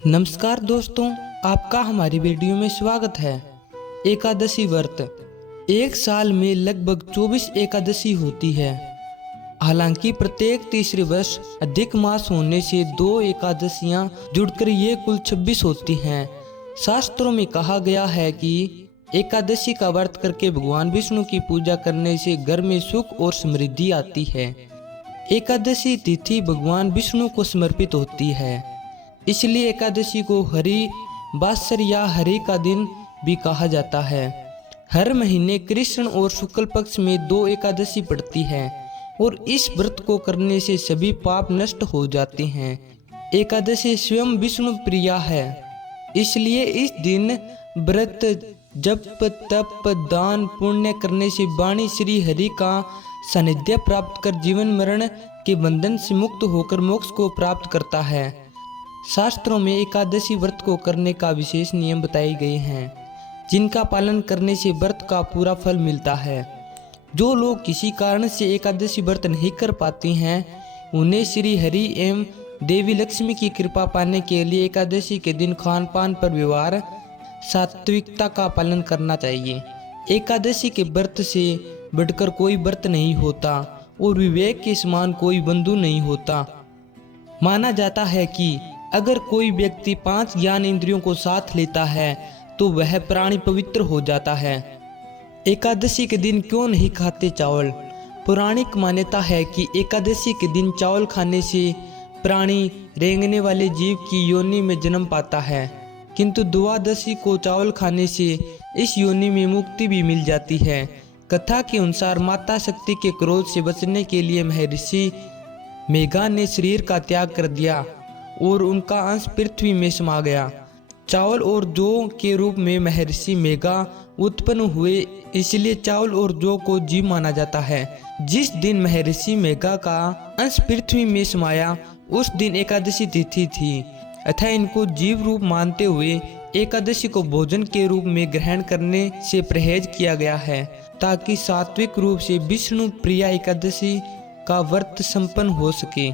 नमस्कार दोस्तों, आपका हमारी वीडियो में स्वागत है। एकादशी व्रत एक साल में लगभग 24 एकादशी होती है। हालांकि प्रत्येक तीसरे वर्ष अधिक मास होने से 2 एकादशियां जुड़कर ये कुल 26 होती हैं। शास्त्रों में कहा गया है कि एकादशी का व्रत करके भगवान विष्णु की पूजा करने से घर में सुख और समृद्धि आती है। एकादशी तिथि भगवान विष्णु को समर्पित होती है, इसलिए एकादशी को हरि वासर या हरि का दिन भी कहा जाता है। हर महीने कृष्ण और शुक्ल पक्ष में 2 एकादशी पड़ती है और इस व्रत को करने से सभी पाप नष्ट हो जाते हैं। एकादशी स्वयं विष्णु प्रिया है, इसलिए इस दिन व्रत जप तप दान पुण्य करने से वाणी श्री हरि का सानिध्य प्राप्त कर जीवन मरण के बंधन से मुक्त होकर मोक्ष को प्राप्त करता है। शास्त्रों में एकादशी व्रत को करने का विशेष नियम बताए गए हैं, जिनका पालन करने से व्रत का पूरा फल मिलता है। जो लोग किसी कारण से एकादशी व्रत नहीं कर पाते हैं, उन्हें श्री हरि एवं देवी लक्ष्मी की कृपा पाने के लिए एकादशी के दिन खान पान पर व्यवहार सात्विकता का पालन करना चाहिए। एकादशी के व्रत से बढ़कर कोई व्रत नहीं होता और विवेक के समान कोई बंधु नहीं होता। माना जाता है कि अगर कोई व्यक्ति 5 ज्ञान इंद्रियों को साथ लेता है तो वह प्राणी पवित्र हो जाता है। एकादशी के दिन क्यों नहीं खाते चावल? पौराणिक मान्यता है कि एकादशी के दिन चावल खाने से प्राणी रेंगने वाले जीव की योनि में जन्म पाता है, किंतु द्वादशी को चावल खाने से इस योनि में मुक्ति भी मिल जाती है। कथा के अनुसार माता शक्ति के क्रोध से बचने के लिए महर्षि मेघा ने शरीर का त्याग कर दिया और उनका अंश पृथ्वी में समा गया। चावल और जौ के रूप में महर्षि मेघा उत्पन्न हुए, इसलिए चावल और जौ को जीव माना जाता है। जिस दिन महर्षि मेघा का अंश पृथ्वी में समाया उस दिन एकादशी तिथि थी, अतः इनको जीव रूप मानते हुए एकादशी को भोजन के रूप में ग्रहण करने से परहेज किया गया है, ताकि सात्विक रूप से विष्णु प्रिया एकादशी का व्रत संपन्न हो सके।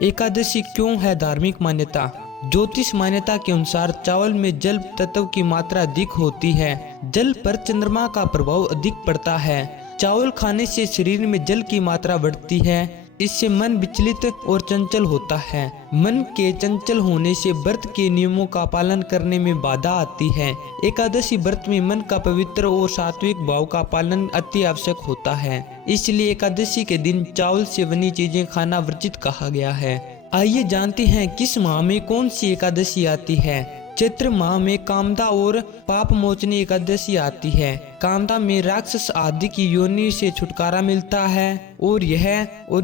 एकादशी क्यों है धार्मिक मान्यता? ज्योतिष मान्यता के अनुसार चावल में जल तत्व की मात्रा अधिक होती है। जल पर चंद्रमा का प्रभाव अधिक पड़ता है। चावल खाने से शरीर में जल की मात्रा बढ़ती है, इससे मन विचलित और चंचल होता है। मन के चंचल होने से व्रत के नियमों का पालन करने में बाधा आती है। एकादशी व्रत में मन का पवित्र और सात्विक भाव का पालन अति आवश्यक होता है, इसलिए एकादशी के दिन चावल से बनी चीजें खाना वर्जित कहा गया है। आइए जानते हैं किस माह में कौन सी एकादशी आती है। चैत्र माह में कामदा और पाप मोचनी एकादशी आती है। कामदा में राक्षस आदि की योनि से छुटकारा मिलता है और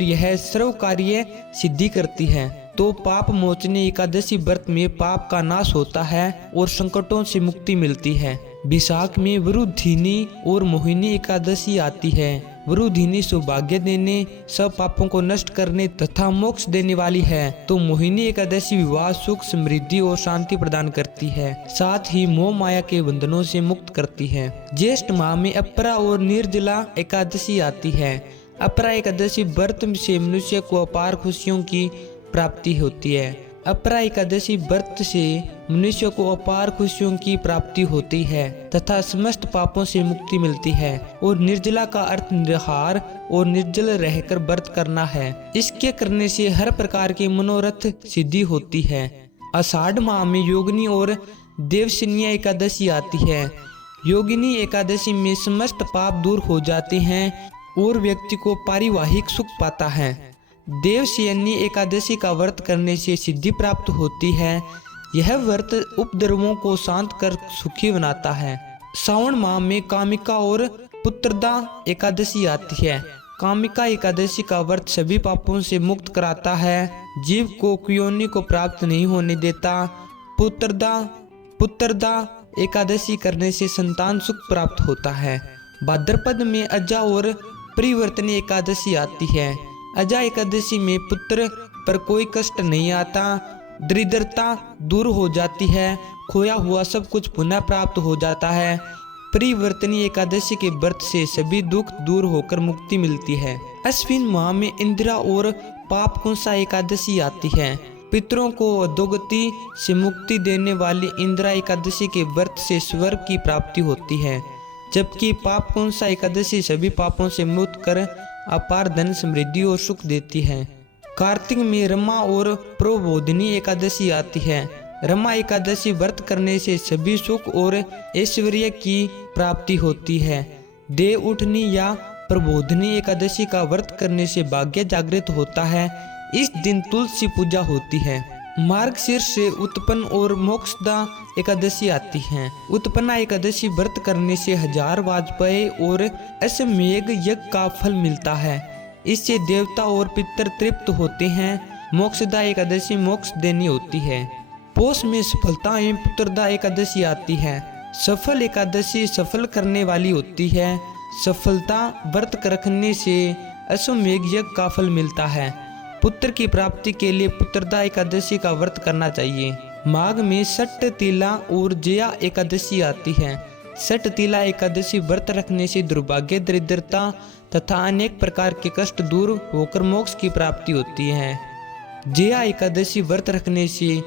यह सर्व कार्य सिद्धि करती है। तो पाप मोचनी एकादशी व्रत में पाप का नाश होता है और संकटों से मुक्ति मिलती है। विशाख में वरुधिनी और मोहिनी एकादशी आती है। वरुधिनी सौभाग्य देने, सब पापों को नष्ट करने तथा मोक्ष देने वाली है, तो मोहिनी एकादशी विवाह सुख समृद्धि और शांति प्रदान करती है, साथ ही मोह माया के बंधनों से मुक्त करती है। ज्येष्ठ माह में अपरा और निर्जला एकादशी आती है। अपरा एकादशी व्रत से मनुष्य को अपार खुशियों की प्राप्ति होती है। अपरा एकादशी व्रत से मनुष्य को अपार खुशियों की प्राप्ति होती है तथा समस्त पापों से मुक्ति मिलती है। और निर्जला का अर्थ निराहार और निर्जल रहकर व्रत करना है। इसके करने से हर प्रकार के मनोरथ सिद्धि होती है। आषाढ़ माह में योगिनी और देवशन्या एकादशी आती है। योगिनी एकादशी में समस्त पाप दूर हो जाते हैं और व्यक्ति को पारिवाहिक सुख पाता है। देवशयनी एकादशी का व्रत करने से सिद्धि प्राप्त होती है। यह व्रत उपद्रवों को शांत कर सुखी बनाता है। श्रावण माह में कामिका और पुत्रदा एकादशी आती है। कामिका एकादशी का व्रत सभी पापों से मुक्त कराता है, जीव को कुयोनि को प्राप्त नहीं होने देता। पुत्रदा एकादशी करने से संतान सुख प्राप्त होता है। भाद्रपद में अजा और परिवर्तनी एकादशी आती है। अजा एकादशी में पुत्र पर कोई कष्ट नहीं आता, दरिद्रता दूर हो जाती है, खोया हुआ सब कुछ पुनः प्राप्त हो जाता है। परिवर्तनी एकादशी के व्रत से सभी दुख दूर होकर मुक्ति मिलती है। अश्विन माह में इंदिरा और पापकुंसा एकादशी आती है। पितरों को अधोगति से मुक्ति देने वाली इंदिरा एकादशी के व्रत से स्वर्ग की प्राप्ति होती है, जबकि पाप कंसा एकादशी सभी पापों से मुक्त कर अपार धन समृद्धि और सुख देती है। कार्तिक में रमा और प्रबोधिनी एकादशी आती है। रमा एकादशी व्रत करने से सभी सुख और ऐश्वर्य की प्राप्ति होती है। देव उठनी या प्रबोधिनी एकादशी का व्रत करने से भाग्य जागृत होता है। इस दिन तुलसी पूजा होती है। मार्गशीर्ष से उत्पन्न और मोक्षदा एकादशी आती है। उत्पन्ना एकादशी व्रत करने से 1000 वाजपेयी और अश्वमेघ यज्ञ का फल मिलता है। इससे देवता और पितर तृप्त होते हैं। मोक्षदा एकादशी मोक्ष देनी होती है। पोष में सफलता एवं पुत्रदा एकादशी आती है। सफल एकादशी सफल करने वाली होती है। सफलता व्रत रखने से अश्वमेघ यज्ञ का फल मिलता है। पुत्र की प्राप्ति के लिए पुत्रदा एकादशी का व्रत करना चाहिए। माघ में सट तिला और जया एकादशी आती है। सट तिला एकादशी व्रत रखने से दुर्भाग्य, दरिद्रता तथा अनेक प्रकार के कष्ट दूर होकर मोक्ष की प्राप्ति होती है। जया एकादशी व्रत रखने से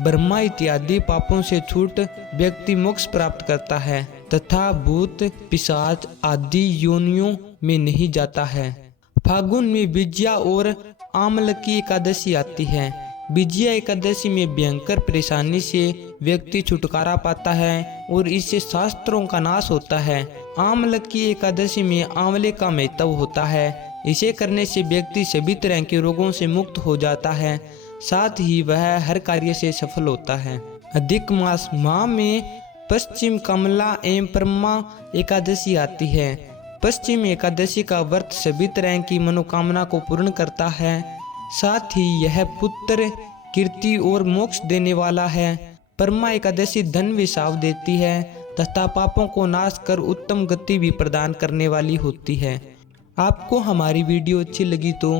ब्रह्मा इत्यादि पापों से छूट व्यक्ति मोक्ष प्राप्त करता है तथा भूत पिशाच आदि योनियों में नहीं जाता है। फागुन में विजया और आमल की एकादशी आती है। विजया एकादशी में भयंकर परेशानी से व्यक्ति छुटकारा पाता है और इससे शास्त्रों का नाश होता है। आमल की एकादशी में आंवले का महत्व होता है। इसे करने से व्यक्ति सभी तरह के रोगों से मुक्त हो जाता है, साथ ही वह हर कार्य से सफल होता है। अधिक मास माह में पश्चिम कमला एवं परमा एकादशी आती है। पश्चिम एकादशी का व्रत सभी तरह की मनोकामना को पूर्ण करता है, साथ ही यह पुत्र, कीर्ति और मोक्ष देने वाला है। परमा एकादशी धन विसाव देती है तथा पापों को नाश कर उत्तम गति भी प्रदान करने वाली होती है। आपको हमारी वीडियो अच्छी लगी तो